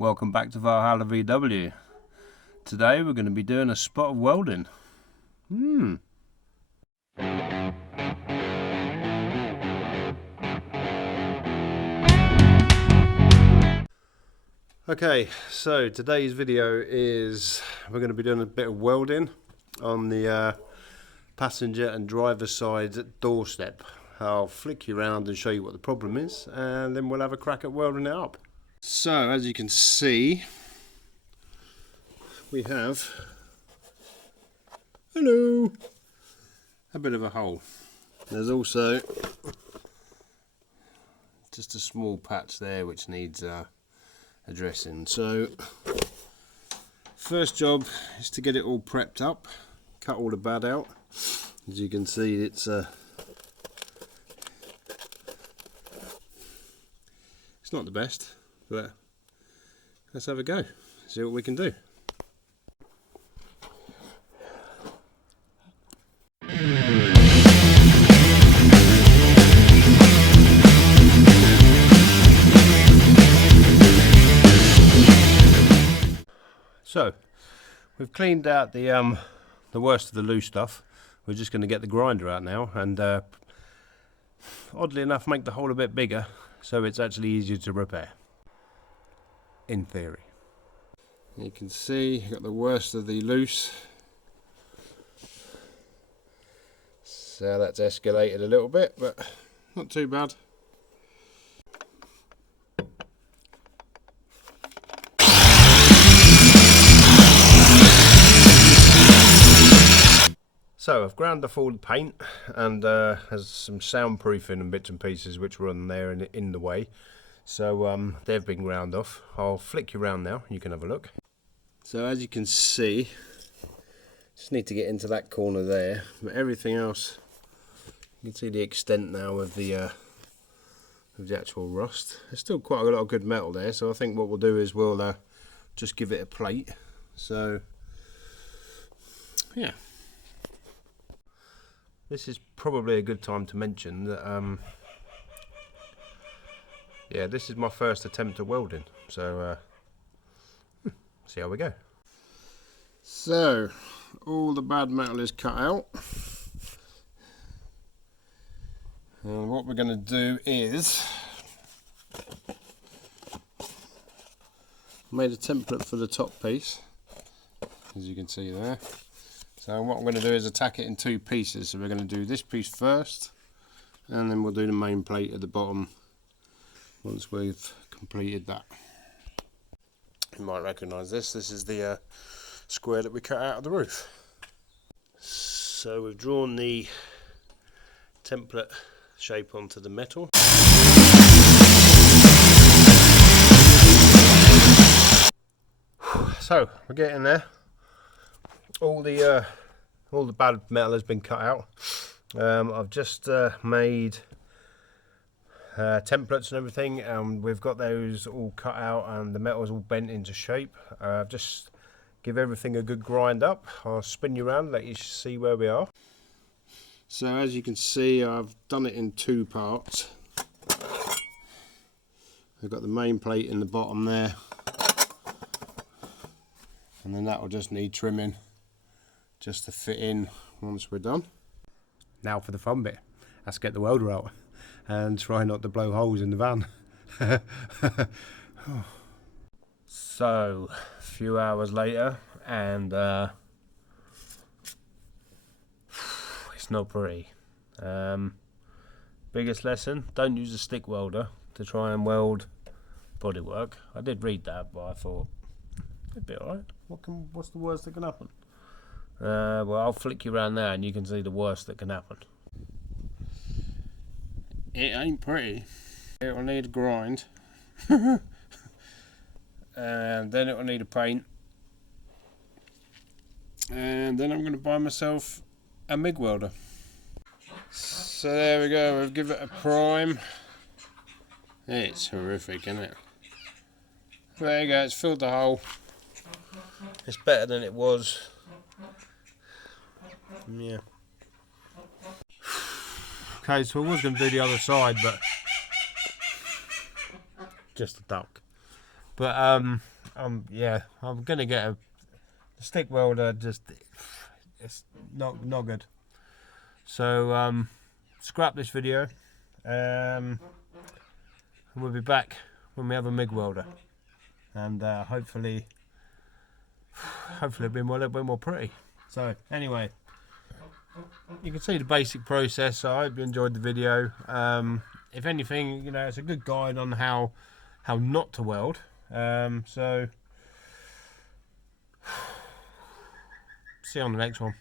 Welcome back to ValhallaVW. Today we're going to be doing a spot of welding. Okay, so today's video is we're going to be doing a bit of welding on the passenger and driver side doorstep. I'll flick you around and show you what the problem is, and then we'll have a crack at welding it up. So as you can see, we have a bit of a hole. There's also just a small patch there which needs addressing. So first job is to get it all prepped up, cut all the bad out. As you can see, it's not the best, but let's have a go, see what we can do. So we've cleaned out the worst of the loose stuff. We're just going to get the grinder out now and oddly enough make the hole a bit bigger so it's actually easier to repair, in theory. You can see you've got the worst of the loose, so that's escalated a little bit, but not too bad. So I've ground off all the paint and has some soundproofing and bits and pieces which were on there in the way. So they've been ground off. I'll flick you around now, you can have a look. So as you can see, just need to get into that corner there, but everything else, you can see the extent now of the actual rust. There's still quite a lot of good metal there, so I think what we'll do is we'll just give it a plate. So yeah. This is probably a good time to mention that, yeah, this is my first attempt at welding, so see how we go. So, all the bad metal is cut out, and what we're going to do is, made a template for the top piece, as you can see there. So what I'm going to do is attack it in two pieces. So we're going to do this piece first, and then we'll do the main plate at the bottom once we've completed that. You might recognise this. This is the square that we cut out of the roof. So we've drawn the template shape onto the metal. So we're getting there. All the bad metal has been cut out. I've just made templates and everything, and we've got those all cut out and the metal's all bent into shape. Just give everything a good grind up. I'll spin you around, let you see where we are. So as you can see, I've done it in two parts. I've got the main plate in the bottom there, and then that will just need trimming just to fit in once we're done. Now for the fun bit. Let's get the welder out and try not to blow holes in the van. So, a few hours later, and it's not pretty. Biggest lesson, don't use a stick welder to try and weld bodywork. I did read that, but I thought it'd be alright. What's the worst that can happen? Well, I'll flick you around there and you can see the worst that can happen. It ain't pretty. It will need a grind. And then it will need a paint. And then I'm going to buy myself a MIG welder. So there we go, we'll give it a prime. It's horrific, isn't it? There you go, it's filled the hole. It's better than it was. Yeah. Okay, so I was going to do the other side, but just a duck. But yeah, I'm gonna get a stick welder. Just it's not good. So scrap this video. And we'll be back when we have a MIG welder, and hopefully it'll be a little bit more pretty. So anyway, you can see the basic process. So I hope you enjoyed the video. If anything, you know, it's a good guide on how not to weld. So see you on the next one.